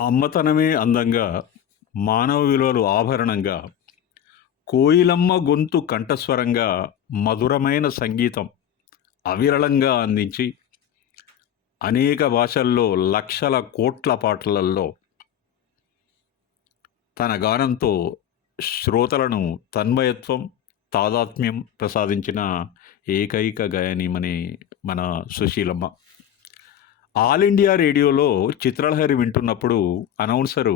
అమ్మతనమే అందంగా, మానవ విలువలు ఆభరణంగా, కోయిలమ్మ గొంతు కంఠస్వరంగా మధురమైన సంగీతం అవిరళంగా అందించి, అనేక భాషల్లో లక్షల కోట్ల పాటలల్లో తన గానంతో శ్రోతలను తన్మయత్వం, తాదాత్మ్యం ప్రసాదించిన ఏకైక గాయనీమణి మన సుశీలమ్మ. ఆల్ ఇండియా రేడియోలో చిత్రలహరి వింటున్నప్పుడు అనౌన్సరు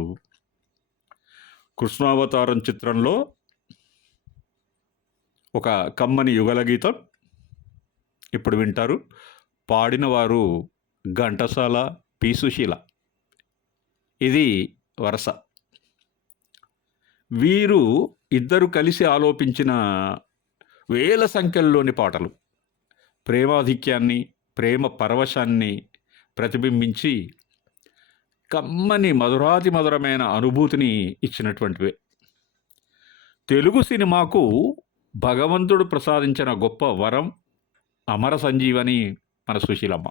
'కృష్ణావతారం' చిత్రంలో ఒక కమ్మని యుగల గీతం ఇప్పుడు వింటారు. పాడినవారు ఘంటసాల, పి. సుశీల. ఇది వరస. వీరు ఇద్దరు కలిసి ఆలోపించిన వేల సంఖ్యల్లోని పాటలు. ప్రేమాధిక్యాన్ని, ప్రేమ పరవశాన్ని ప్రతిబింబించి కమ్మని మధురాతి మధురమైన అనుభూతిని ఇచ్చినటువంటివే. తెలుగు సినిమాకు భగవంతుడు ప్రసాదించిన గొప్ప వరం అమర సంజీవని మన సుశీలమ్మ.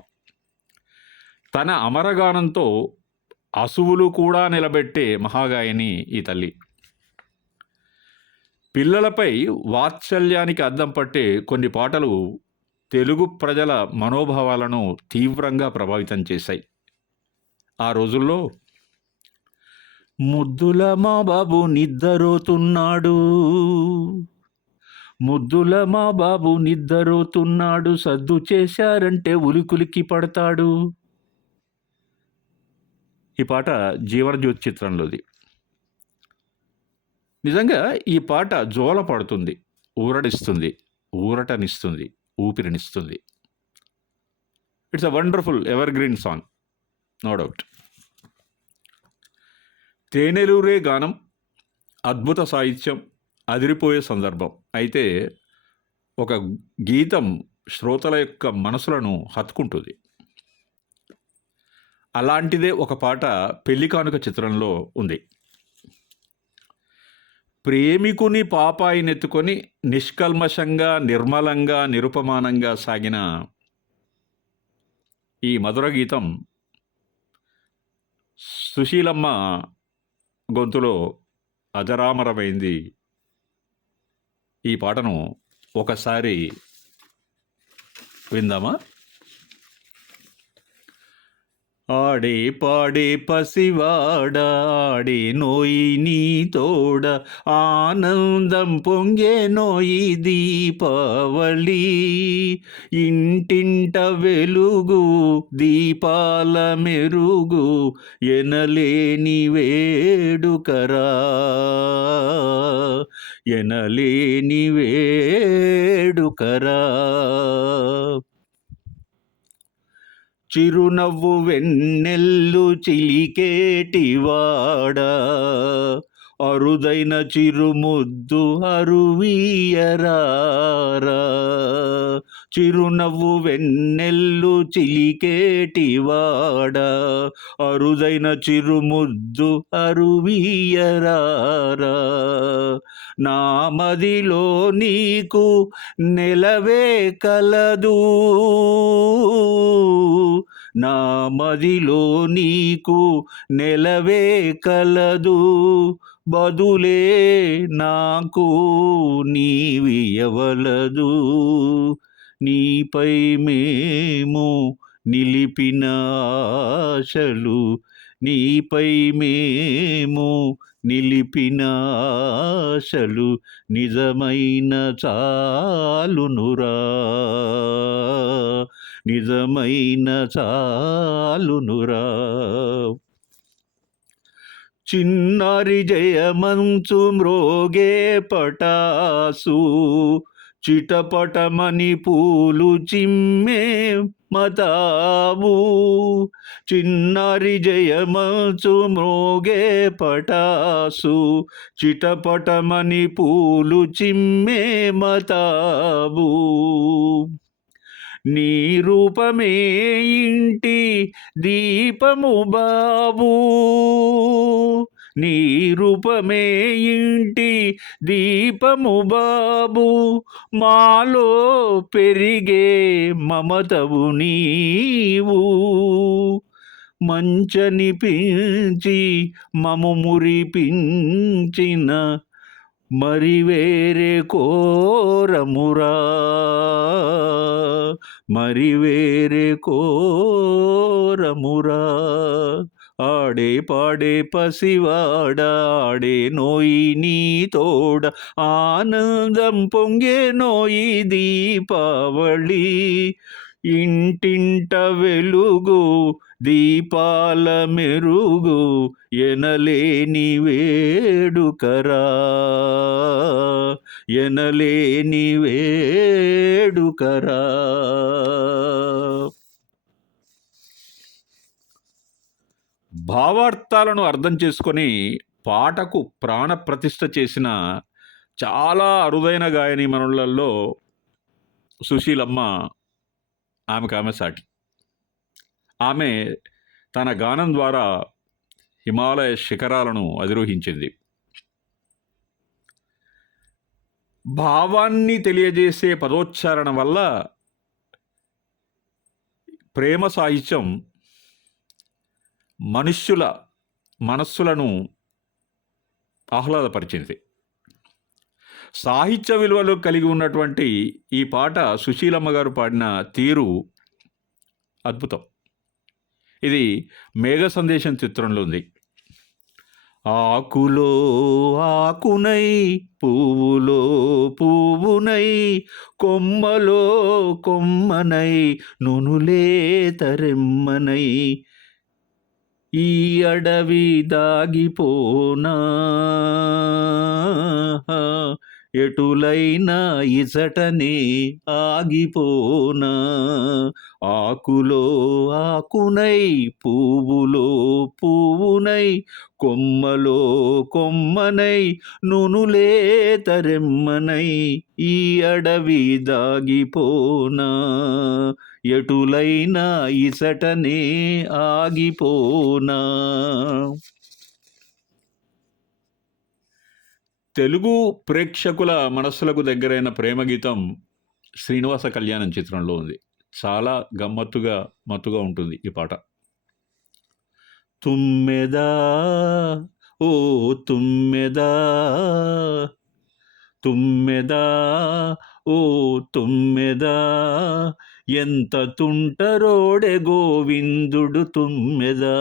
తన అమరగానంతో అసువులు కూడా నిలబెట్టే మహాగాయని ఈ తల్లి. పిల్లలపై వాత్సల్యానికి అద్దం పట్టే కొన్ని పాటలు తెలుగు ప్రజల మనోభావాలను తీవ్రంగా ప్రభావితం చేశాయి. ఆ రోజుల్లో ముద్దుల మా బాబు నిద్దరోతున్నాడు. ముద్దుల మా బాబు నిద్దరోతున్నాడు. సద్దు చేశారంటే ఉలికులికి పడతాడు. ఈ పాట 'జీవనజ్యోతి' చిత్రంలోది. నిజంగా ఈ పాట జోల పడుతుంది. ఊరడిస్తుంది. ఊరటనిస్తుంది. ఊపిరినిస్తుంది. It's a wonderful evergreen song. No doubt. తేనెలూరే గానం, అద్భుత సాహిత్యం, అదిరిపోయే సందర్భం. అయితే ఒక గీతం శ్రోతల యొక్క మనసులను హత్తుకుంటుంది. అలాంటిదే ఒక పాట 'పెళ్ళి కానుక' చిత్రంలో ఉంది. ప్రేమికుని పాపాయినెత్తుకొని నిష్కల్మషంగా, నిర్మలంగా, నిరుపమానంగా సాగిన ఈ మధుర గీతం సుశీలమ్మ గొంతులో అజరామరమైంది. ఈ పాటను ఒకసారి విందామా? ఆడే పాడే పసివాడ ఆడేనోయి నీ తోడ ఆనందం పొంగే నోయి దీపావళి. ఇంటింట వెలుగు దీపాల మెరుగు ఎనలేని వేడుకరా. ఎనలేని వేడుకరా. చిరునవ్వు వెన్నెల్లు చిలికేటివాడా? అరుదైన చిరుముద్దు అరువీయరారా. చిరునవ్వు వెన్నెల్లు చిలికేటివాడా. అరుదైన చిరుముద్దు అరువీయరారా. నా మదిలో నీకు నెలవే కలదు. నా మదిలో నీకు నెలవే కలదు. బదులే నాకు నీవియవలదు. నీపై మేము నిలిపిన ఆశలు నీపై మేము నిలిపిన ఆశలు నిజమైన చాలునురా. నిజమైన చాలునురా. చిన్నారి జయమంచు మ్రోగే పటాసు చిటపటమణి పూలు చిమ్మే మతావు. చిన్నారి జయమంచు మ్రోగే పటాసు చిటపటమణి పూలు చిమ్మే మతావు. నీ రూపమే ఇంటి దీపము బాబు. నీ రూపమే ఇంటి దీపము బాబు. మాలో పెరిగే మమతవు నీవు. మంచని పించి మము మురిపించిన మరి వేరే కోరమురా. మరి వేరే కోరమురా. ఆడే పాడే పసివాడ ఆడే నోయి నీ తోడ. ఆనందం పొంగే నోయి దీపావళి. ఇంటింట వెలుగు దీపాల మెరుగు ఎనలేని వేడుకరా. ఎనలేని వేడుకరా. భావార్థాలను అర్థం చేసుకొని పాటకు ప్రాణప్రతిష్ఠ చేసిన చాలా అరుదైన గాయని మనులలో సుశీలమ్మ ఆమెకు ఆమె సాటి. ఆమె తన గానం ద్వారా హిమాలయ శిఖరాలను అధిరోహించింది. భావాన్ని తెలియజేసే పదోచ్చారణ వల్ల ప్రేమ సాహిత్యం మనుష్యుల మనస్సులను ఆహ్లాదపరిచింది. సాహిత్య విలువలు కలిగి ఉన్నటువంటి ఈ పాట సుశీలమ్మ గారు పాడిన తీరు అద్భుతం. ఇది మేఘ సందేశం చిత్రంలో ఉంది. ఆకులో ఆకునై పువ్వులో పువ్వునై కొమ్మలో కొమ్మనై నునులే తరెమ్మనై ఈ అడవి దాగిపోనా? ఎటులైనా ఇసటనే ఆగిపోనా? ఆకులో ఆకునై పువ్వులో పువ్వునై కొమ్మలో కొమ్మనై నునులే తరెమ్మనై ఈ అడవి దాగిపోనా? ఎటులైనా ఇసటనే ఆగిపోనా? తెలుగు ప్రేక్షకుల మనస్సులకు దగ్గరైన ప్రేమ గీతం శ్రీనివాస కళ్యాణం చిత్రంలో ఉంది. చాలా గమ్మత్తుగా మత్తుగా ఉంటుంది ఈ పాట. తుమ్మెదా ఓ తుమ్మెదా తుమ్మెదా ఓ తుమ్మెదా ఎంత తుంటరోడే గోవిందుడు తుమ్మెదా.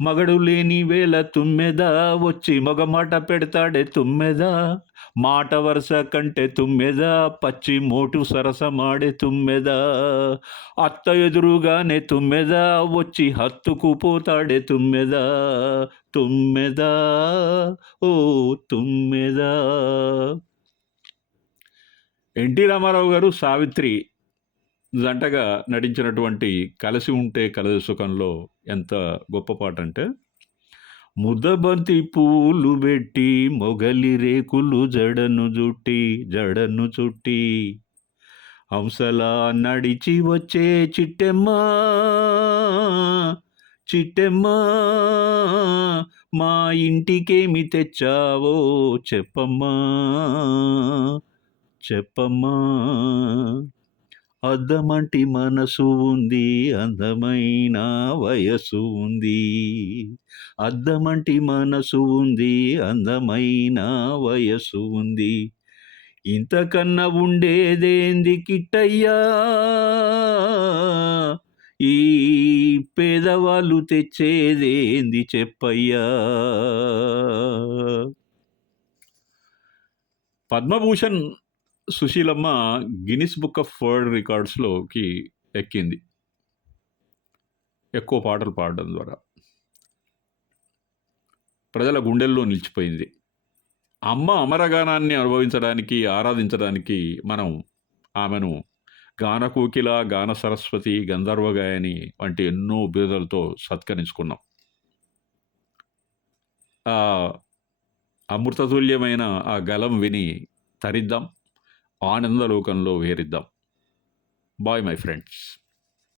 మగడు లేని వేళ తుమ్మెదా? వచ్చి మగమాట పెడతాడే తుమ్మెదా? మాట వరుస కంటే తుమ్మెదా? పచ్చి మోటు సరసమాడే తుమ్మెదా? అత్త ఎదురుగానే తుమ్మెదా? వచ్చి హత్తుకు పోతాడే తుమ్మెదా? తుమ్మెదా? ఓ తుమ్మెదా? ఎన్టీ రామారావు గారు సావిత్రి జంటగా నటించినటువంటి కలిసి ఉంటే కలదు సుఖంలో ఎంత గొప్ప పాట అంటే ముదబంతి పూలు పెట్టి మొగలి రేకులు జడను జుట్టి జడను చుట్టి హంసలా నడిచి వచ్చే చిట్టెమ్మా చిట్టెమ్మా మా ఇంటికేమి తెచ్చావో చెప్పమ్మా చెప్పమ్మా. అద్దమంటి మనసు ఉంది అందమైన వయసు ఉంది. అద్దమంటి మనసు ఉంది అందమైన వయసు ఉంది. ఇంతకన్నా ఉండేదేంది కిట్టయ్యా? ఈ పేదవాళ్ళు తెచ్చేదేంది చెప్పయ్యా? Padma Bhushan Susheelamma Guinness book of world రికార్డ్స్లోకి ఎక్కింది. ఎక్కువ పాటలు పాడడం ద్వారా. ప్రజల గుండెల్లో నిలిచిపోయింది. అమ్మ అమరగానాన్ని అనుభవించడానికి ఆరాధించడానికి మనం ఆమెను గాన కోకిల గాన సరస్వతి గంధర్వగాయని వంటి ఎన్నో బిరుదలతో సత్కరించుకున్నాం. అమృతతుల్యమైన ఆ గలం విని తరిద్దాం. ఆనందలోకంలో వేరిద్దాం బాయ్ మై ఫ్రెండ్స్